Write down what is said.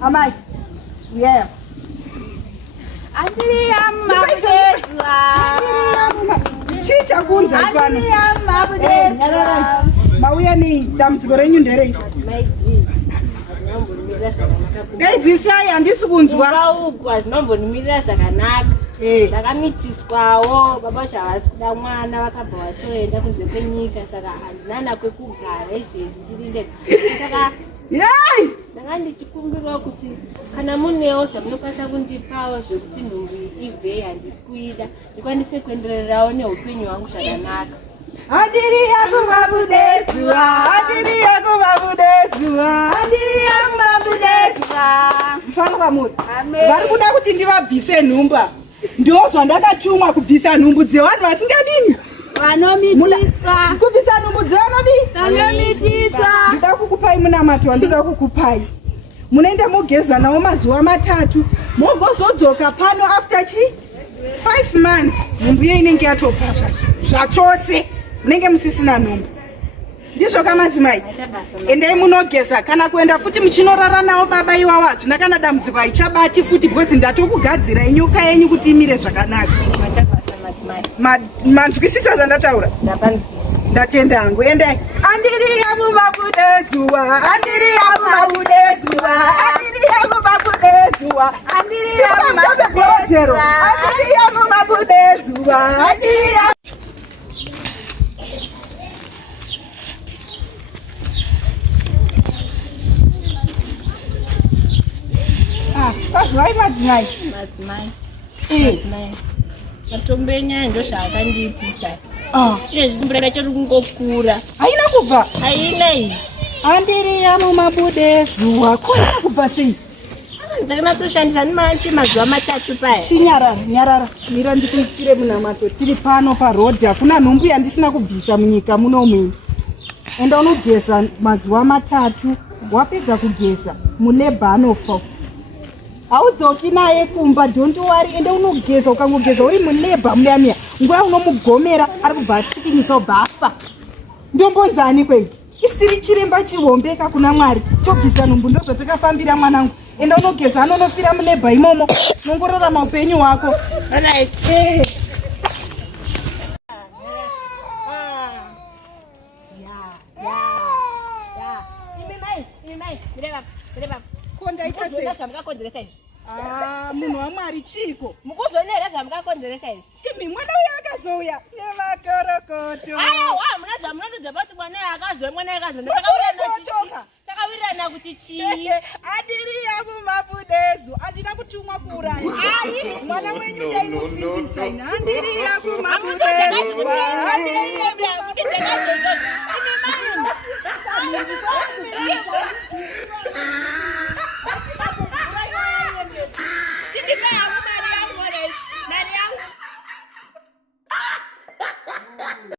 Amai. Yeah. Andiri amabudezwa. Chicha kunza pano. Andiri amabudezwa. Mauya ni damdziko renyu nderei. Daidzisai handisi kunzwa. Ukaugwa zvinombonimirira zvakanaka. Ndakamitiswawo baba zvavasi kuda mwana vakabva vatoenda kunze kwenyika saka handinana kwekugara izvezvi ndiri ndega. Saka ndanga ndichikumbirawo kuti kana munewo zvamunokwanisa kundipawo zvokuti nhumbu ibve handisi kuida ndikwanise kuendererawo neupenyu hwangu zvakanaka. Andiri yakubabudezwa, andiri yakubabudezwa, andiri yakubabudezwa. Mfano kamuri. Vari kuda kuti ndivabvise nhumba. Ndo zvandakatumwa kubvisa nhumbu dzevanhu vasingadini. Vanomitiswa. Kubvisa nhumbu dzevanodini? Vanomitiswa. Ndida kukupai munamato wandida kukupai. Munoenda mogeza nawo mazuva matatu. Mogozodzoka pano after 5 months. Nhumbu iyo inenge yatobva zvachose. Munenge musisina nhumbu. Ndizvo kamadzimai. Endai munogeza kana kuenda futi muchinorara nawo baba iwawa hazvina kana dambudziko haichabati futi because ndatokugadzira inyuka yenyu kuti imire zvakanaka. Manzwisisa zvandataura? Ndatenda hangu. Endai. Andiri yamumabudezwa, andiri yamumabudezwa, andiri yamumabudezwa, andiri yamumabudezwa, andiri yamumabudezwa, andiri yamumabudezwa. Kazwai madzimai? Madzimai. Matombo enyaya ndo zvaakandiitisa. Iye zvikumbira chiri kungokura. Haina kubva? Haina iyi. Andiri yamumabudezwa. Kuina kubva sei? Ndakanatsoshandisa mazuva matatu paya. Chinyarara. Mira ndikuisire munamato. Tiri pano parodhi. Hakuna nhumbu yandisina kubvisa munyika muno. Enda unogeza mazuva matatu. Wapedza kugeza mulebha anofa. Haudzoki naye kumba, don't worry. Ende unogeza, ukangogeza uri mulebha muyamiya. Nguva unomugomera ari kubva atsikinyika ubva afa. Ndombonzani kwei? Isitiri chiremba chihombeka kuna Mwari. Chobvisa nhumbu ndo zvatakafambira mwanangu. Enda unogeza anonofira mulebha imomo. Nongororama upenyu hwako. Alright. Kondaita sei? Zvamukakonzeresa izvi. Munhu waMwari chiko. Mukuzonera zvamukakonzeresa izvi. Imi mwana uya akazouya nemakorokoto. Hamuna zvamunondodza pati mwana akazouya mwana akazouya. Takawirirana kuti chii? Andiri yakumabudezwa. Handina kutumwa kuuraya. Mwana wenyu ndaimusimbisa ina. Andiri yakumabudezwa.